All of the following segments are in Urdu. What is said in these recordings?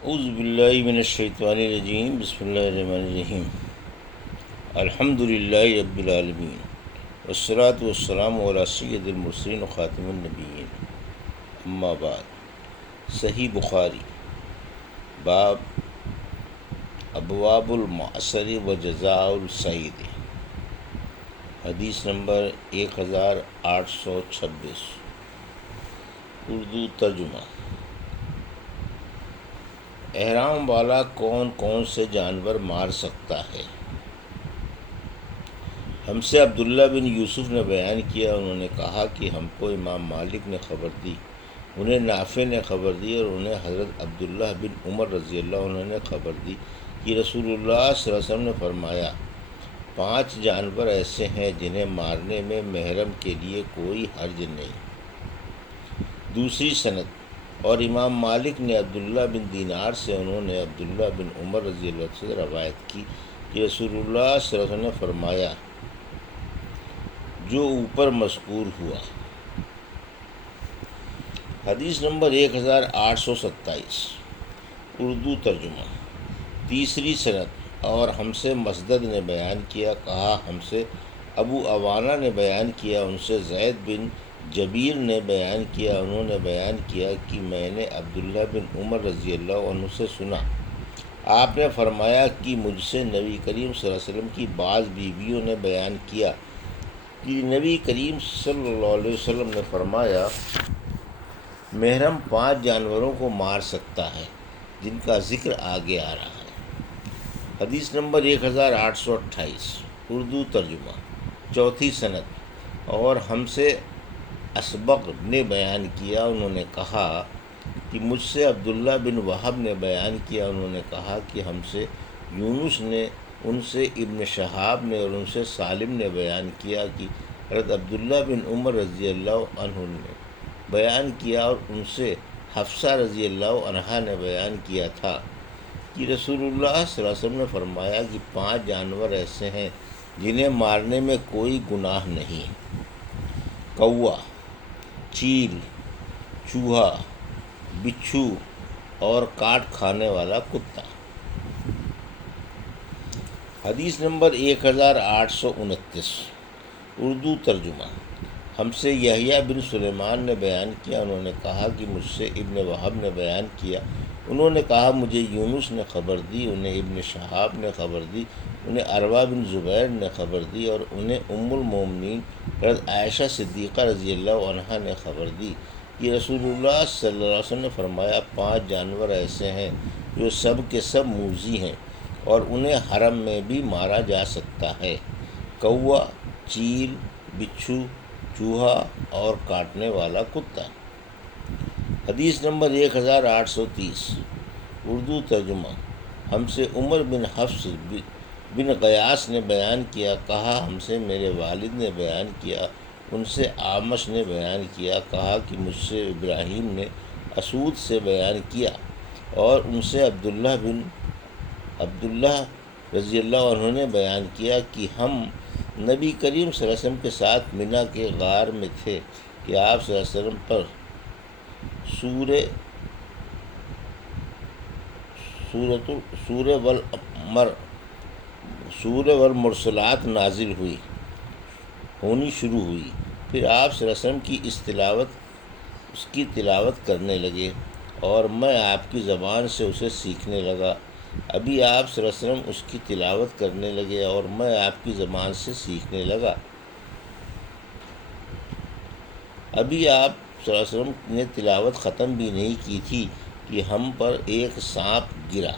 اعوذ باللہ من الشیطان الرجیم، بسم اللہ الرحمن الرحیم۔ الحمد للہ رب العالمین، والصلاة والسلام علی سید المرسلین وخاتم النبیین، اما بعد۔ صحیح بخاری، باب ابواب المعصر و جزاء السعید، حدیث نمبر 1826، اردو ترجمہ۔ احرام والا کون کون سے جانور مار سکتا ہے؟ ہم سے عبداللہ بن یوسف نے بیان کیا، انہوں نے کہا کہ ہم کو امام مالک نے خبر دی، انہیں نافع نے خبر دی اور انہیں حضرت عبداللہ بن عمر رضی اللہ عنہ نے خبر دی کہ رسول اللہ صلی اللہ علیہ وسلم نے فرمایا، 5 جانور ایسے ہیں جنہیں مارنے میں محرم کے لیے کوئی حرج نہیں۔ دوسری سند، اور امام مالک نے عبداللہ بن دینار سے، انہوں نے عبداللہ بن عمر رضی اللہ عنہ سے روایت کی کہ رسول اللہ صلی اللہ علیہ وسلم نے فرمایا جو اوپر مذکور ہوا۔ حدیث نمبر 1827، اردو ترجمہ۔ تیسری سند، اور ہم سے مسدد نے بیان کیا، کہا ہم سے ابو عوانہ نے بیان کیا، ان سے زید بن جبیر نے بیان کیا، انہوں نے بیان کیا کہ میں نے عبداللہ بن عمر رضی اللہ عنہ سے سنا، آپ نے فرمایا کہ مجھ سے نبی کریم صلی اللہ علیہ وسلم کی بعض بیویوں نے بیان کیا کہ نبی کریم صلی اللہ علیہ وسلم نے فرمایا، محرم 5 جانوروں کو مار سکتا ہے جن کا ذکر آگے آ رہا ہے۔ حدیث نمبر 1828، اردو ترجمہ۔ چوتھی سند، اور ہم سے اسبغ نے بیان کیا، انہوں نے کہا کہ مجھ سے عبداللہ بن وہب نے بیان کیا، انہوں نے کہا کہ ہم سے یونس نے، ان سے ابن شہاب نے اور ان سے سالم نے بیان کیا کہ حضرت عبداللہ بن عمر رضی اللہ عنہ نے بیان کیا اور ان سے حفصہ رضی اللہ عنہا نے بیان کیا تھا کہ رسول اللہ صلی اللہ علیہ وسلم نے فرمایا کہ 5 جانور ایسے ہیں جنہیں مارنے میں کوئی گناہ نہیں: کوا، چیل، چوہا، بچھو اور کاٹ کھانے والا کتا۔ حدیث نمبر 1829، اردو ترجمہ۔ ہم سے یحییٰ بن سلیمان نے بیان کیا، انہوں نے کہا کہ مجھ سے ابن وہب نے بیان کیا، انہوں نے کہا مجھے یونس نے خبر دی، انہیں ابن شہاب نے خبر دی، انہیں عروہ بن زبیر نے خبر دی اور انہیں ام المومنین حضرت عائشہ صدیقہ رضی اللہ عنہا نے خبر دی کہ رسول اللہ صلی اللہ علیہ وسلم نے فرمایا، 5 جانور ایسے ہیں جو سب کے سب موذی ہیں اور انہیں حرم میں بھی مارا جا سکتا ہے: کوا، چیل، بچھو، چوہا اور کاٹنے والا کتا۔ حدیث نمبر 1830، اردو ترجمہ۔ ہم سے عمر بن حفص بن غیاث نے بیان کیا، کہا ہم سے میرے والد نے بیان کیا، ان سے اعمش نے بیان کیا، کہا کہ مجھ سے ابراہیم نے اسود سے بیان کیا اور ان سے عبداللہ رضی اللہ عنہ نے بیان کیا کہ ہم نبی کریم صلی اللہ علیہ وسلم کے ساتھ منی کے غار میں تھے کہ آپ صلی اللہ علیہ وسلم پر سورہ والمرسلات نازل ہونی شروع ہوئی، پھر آپ صلی اللہ علیہ وسلم اس کی تلاوت کرنے لگے اور میں آپ کی زبان سے اسے سیکھنے لگا۔ ابھی آپ صلی اللہ علیہ وسلم اس کی تلاوت کرنے لگے اور میں آپ کی زبان سے سیکھنے لگا۔ ابھی آپ صلی اللہ علیہ وسلم نے تلاوت ختم بھی نہیں کی تھی کہ ہم پر ایک سانپ گرا۔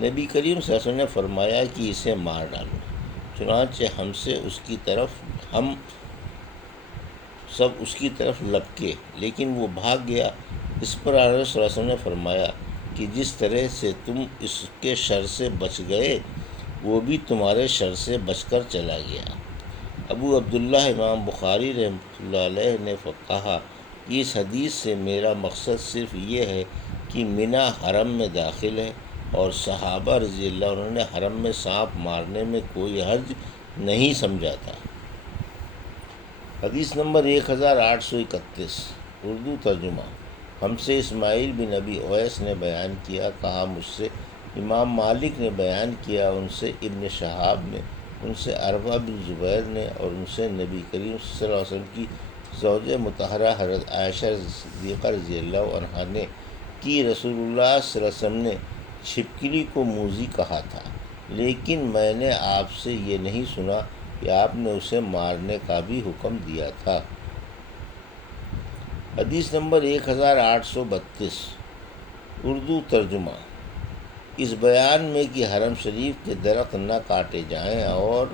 نبی کریم صلی اللہ علیہ وسلم نے فرمایا کہ اسے مار ڈالو۔ چنانچہ ہم سب اس کی طرف لپکے، لیکن وہ بھاگ گیا۔ اس پر حضرت صلی اللہ علیہ وسلم نے فرمایا کہ جس طرح سے تم اس کے شر سے بچ گئے، وہ بھی تمہارے شر سے بچ کر چلا گیا۔ ابو عبداللہ امام بخاری رحمۃ اللہ علیہ نے کہا کہ اس حدیث سے میرا مقصد صرف یہ ہے کہ منی حرم میں داخل ہے اور صحابہ رضی اللہ عنہ نے حرم میں سانپ مارنے میں کوئی حرج نہیں سمجھا تھا۔ حدیث نمبر 1831، اردو ترجمہ۔ ہم سے اسماعیل بن ابی اویس نے بیان کیا، کہا مجھ سے امام مالک نے بیان کیا، ان سے ابن شہاب نے، ان سے عروہ بن زبیر نے، اور ان سے نبی کریم صلی اللہ علیہ وسلم کی زوج مطہرہ حضرت عائشہ صدیقہ رضی اللہ عنہا نے کہ رسول اللہ صلی اللہ علیہ وسلم نے چھپکلی کو موذی کہا تھا، لیکن میں نے آپ سے یہ نہیں سنا کہ آپ نے اسے مارنے کا بھی حکم دیا تھا۔ حدیث نمبر 1832 اردو ترجمہ۔ اس بیان میں کہ حرم شریف کے درخت نہ کاٹے جائیں، اور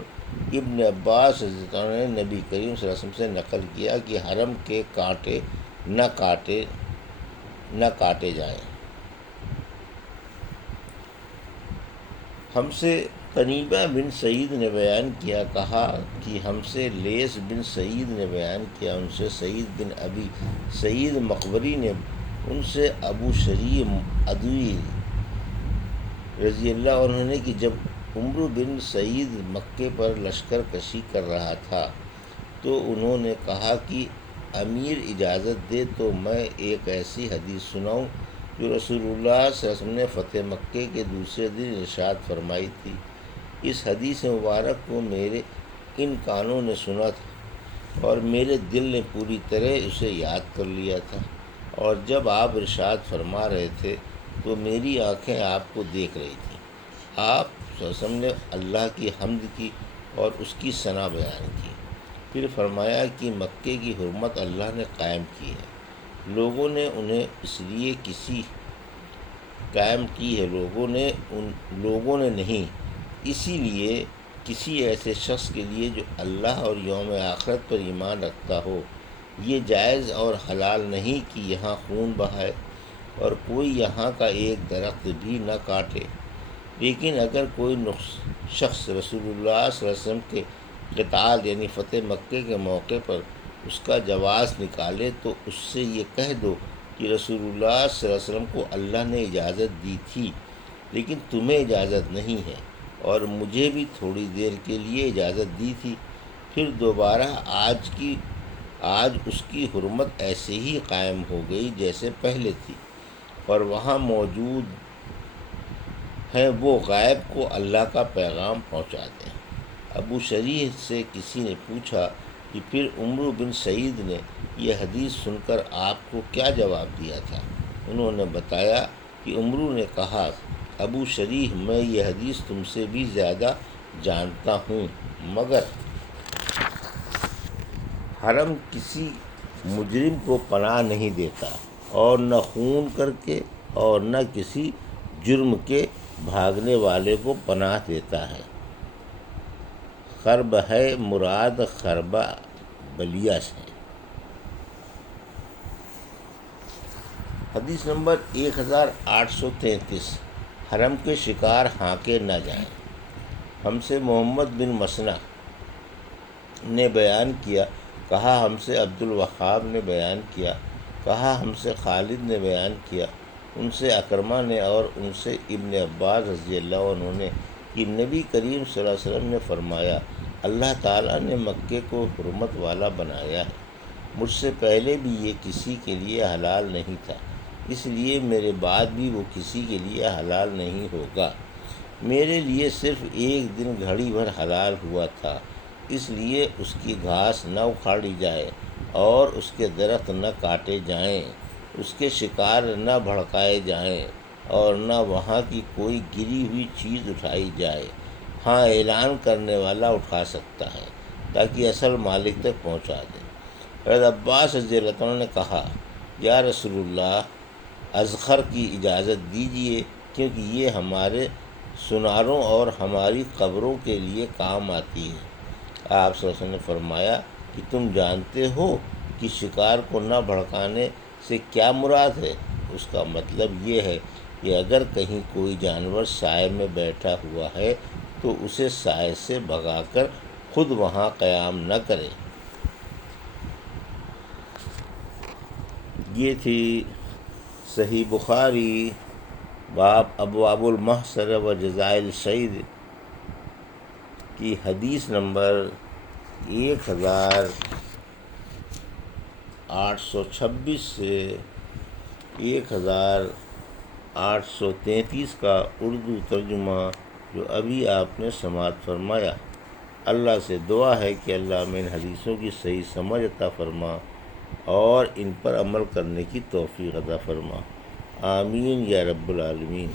ابن عباس رضی اللہ عنہ نے نبی کریم صلی اللہ علیہ وسلم سے نقل کیا کہ حرم کے کانٹے نہ کاٹے جائیں۔ ہم سے قنیبہ بن سعید نے بیان کیا، کہا کہ ہم سے لیث بن سعید نے بیان کیا، ان سے سعید بن ابی سعید مقبری نے، ان سے ابو شریح ادوی رضی اللہ عنہ نے کہ جب عمرو بن سعید مکے پر لشکر کشی کر رہا تھا تو انہوں نے کہا کہ امیر اجازت دے تو میں ایک ایسی حدیث سناؤں جو رسول اللہ صلی اللہ علیہ وسلم نے فتح مکے کے دوسرے دن ارشاد فرمائی تھی۔ اس حدیث مبارک کو میرے ان کانوں نے سنا تھا اور میرے دل نے پوری طرح اسے یاد کر لیا تھا، اور جب آپ ارشاد فرما رہے تھے تو میری آنکھیں آپ کو دیکھ رہی تھیں۔ آپ صلی اللہ علیہ وسلم نے اللہ کی حمد کی اور اس کی ثنا بیان کی، پھر فرمایا کہ مکے کی حرمت اللہ نے قائم کی ہے، لوگوں نے انہیں اس لیے قائم کی ہے، لوگوں نے نہیں، اسی لیے کسی ایسے شخص کے لیے جو اللہ اور یوم آخرت پر ایمان رکھتا ہو یہ جائز اور حلال نہیں کہ یہاں خون بہائے اور کوئی یہاں کا ایک درخت بھی نہ کاٹے۔ لیکن اگر کوئی شخص رسول اللہ صلی اللہ علیہ وسلم کے قتال یعنی فتح مکے کے موقع پر اس کا جواز نکالے تو اس سے یہ کہہ دو کہ رسول اللہ صلی اللہ علیہ وسلم کو اللہ نے اجازت دی تھی لیکن تمہیں اجازت نہیں ہے، اور مجھے بھی تھوڑی دیر کے لیے اجازت دی تھی، پھر دوبارہ آج اس کی حرمت ایسے ہی قائم ہو گئی جیسے پہلے تھی، اور وہاں موجود ہیں وہ غائب کو اللہ کا پیغام پہنچا دیں۔ ابو شریح سے کسی نے پوچھا کہ پھر عمرو بن سعید نے یہ حدیث سن کر آپ کو کیا جواب دیا تھا؟ انہوں نے بتایا کہ عمرو نے کہا، ابو شریح میں یہ حدیث تم سے بھی زیادہ جانتا ہوں، مگر حرم کسی مجرم کو پناہ نہیں دیتا، اور نہ خون کر کے اور نہ کسی جرم کے بھاگنے والے کو پناہ دیتا ہے۔ خرب ہے مراد خربہ بلیہ سے۔ حدیث نمبر 1833 حرم کے شکار ہانکے نہ جائیں۔ ہم سے محمد بن مسنہ نے بیان کیا، کہا ہم سے عبد الوہاب نے بیان کیا، کہا ہم سے خالد نے بیان کیا، ان سے اکرمہ نے اور ان سے ابن عباس رضی اللہ عنہ نے کہ نبی کریم صلی اللہ علیہ وسلم نے فرمایا، اللہ تعالیٰ نے مکے کو حرمت والا بنایا ہے، مجھ سے پہلے بھی یہ کسی کے لیے حلال نہیں تھا، اس لیے میرے بعد بھی وہ کسی کے لیے حلال نہیں ہوگا۔ میرے لیے صرف ایک دن گھڑی بھر حلال ہوا تھا، اس لیے اس کی گھاس نہ اکھاڑی جائے اور اس کے درخت نہ کاٹے جائیں، اس کے شکار نہ بھڑکائے جائیں اور نہ وہاں کی کوئی گری ہوئی چیز اٹھائی جائے۔ ہاں اعلان کرنے والا اٹھا سکتا ہے تاکہ اصل مالک تک پہنچا دے۔ حضرت عباس رضی اللہ عنہ نے کہا، یا رسول اللہ، اذخر کی اجازت دیجیے کیونکہ یہ ہمارے سناروں اور ہماری قبروں کے لیے کام آتی ہے۔ آپ صلی اللہ علیہ وسلم نے فرمایا کہ تم جانتے ہو کہ شکار کو نہ بھڑکانے سے کیا مراد ہے؟ اس کا مطلب یہ ہے کہ اگر کہیں کوئی جانور سائے میں بیٹھا ہوا ہے تو اسے سائے سے بھگا کر خود وہاں قیام نہ کرے۔ یہ تھی صحیح بخاری باب ابواب المحصر و جزائے الصید کی حدیث نمبر 1826 سے 1833 کا اردو ترجمہ جو ابھی آپ نے سماعت فرمایا۔ اللہ سے دعا ہے کہ اللہ میں ان حدیثوں کی صحیح سمجھ عطا فرما اور ان پر عمل کرنے کی توفیق عطا فرما، آمین یا رب العالمین۔